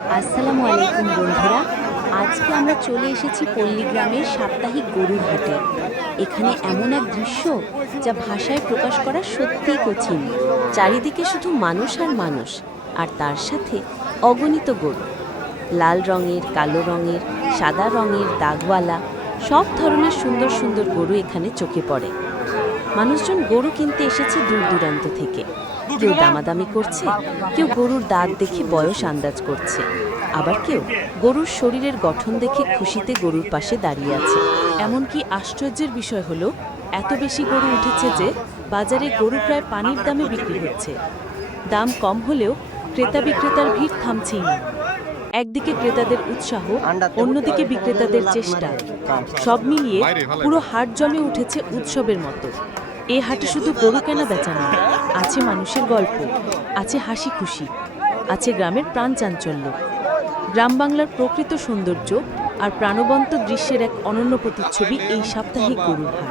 আসসালামু আলাইকুম বন্ধুরা। আজকে আমরা চলে এসেছি পল্লীগ্রামের সাপ্তাহিক গরুর হাটে। এখানে এমন এক দৃশ্য যা ভাষায় প্রকাশ করা সত্যিই কঠিন। চারিদিকে শুধু মানুষ আর মানুষ, আর তার সাথে অগণিত গরু। লাল রঙের, কালো রঙের, সাদা রঙের দাগওয়ালা, সব ধরনের সুন্দর সুন্দর গরু এখানে চোখে পড়ে। মানুষজন গরু কিনতে এসেছে দূর দূরান্ত থেকে। কেউ দামাদামি করছে, কেউ গরুর দাঁত দেখে বয়স আন্দাজ করছে। আবার কেউ গরুর শরীরের গঠন দেখে খুশিতে গরুর পাশে দাঁড়িয়ে আছে। এমনকি আশ্চর্যের বিষয় হলো, এত বেশি গরু উঠেছে যে বাজারে গরু প্রায় পানির দামে বিক্রি হচ্ছে। দাম কম হলেও ক্রেতা বিক্রেতার ভিড় থামছেই না। একদিকে ক্রেতাদের উৎসাহ, অন্যদিকে বিক্রেতাদের চেষ্টা। সব মিলিয়ে পুরো হাট জমে উঠেছে উৎসবের মতো। এ হাটে শুধু গরু কেনা বেচা নয় আছে মানুষের গল্প, আছে হাসি খুশি, আছে গ্রামের প্রাণ চাঞ্চল্য। গ্রাম বাংলার প্রকৃত সৌন্দর্য আর প্রাণবন্ত দৃশ্যের এক অনন্য প্রতিচ্ছবি এই সাপ্তাহিক গরুর হাট।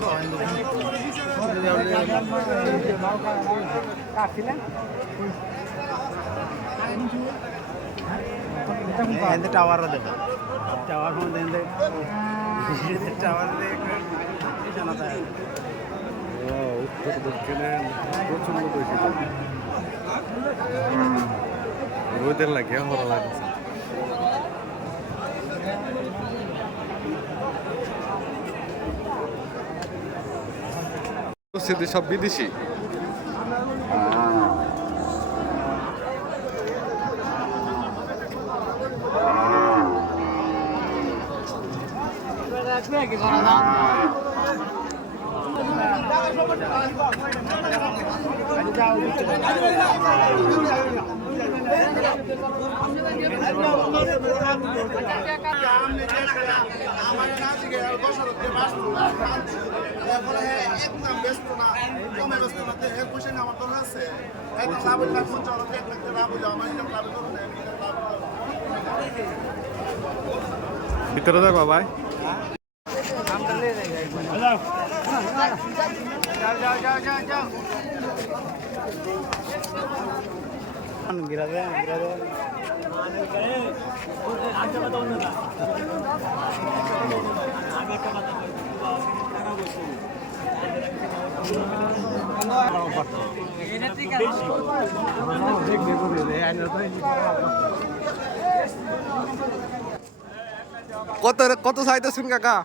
পাও আঙ্গা বলে মারে কইছে আরে নুন গাহান করে না ওকে আইছো সাইড বাজলে তুমি আল্লাহ আইছো আজকে মনে হয় অনেক বেশি হয়েছে নাকি ওই তো কেদা হেকা and tower Dev tower phone then they tower দে জানাতা উত্তর দক্ষিণে প্রচন্ড বেশি রোদের লাগে হরা লাগছে উপস্থিতি সব বিদেশি ভিতরে যাই বাবাই गिरा दे गिरा दे কত কত চাইতেছেন কাকা?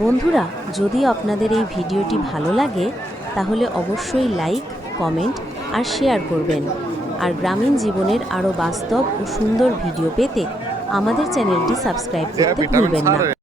বন্ধুরা যদি আপনাদের এই ভিডিওটি ভালো লাগে তাহলে অবশ্যই লাইক কমেন্ট আর শেয়ার করবেন। আর গ্রামীণ জীবনের আরও বাস্তব ও সুন্দর ভিডিও পেতে আমাদের চ্যানেলটি সাবস্ক্রাইব করতে ভুলবেন না।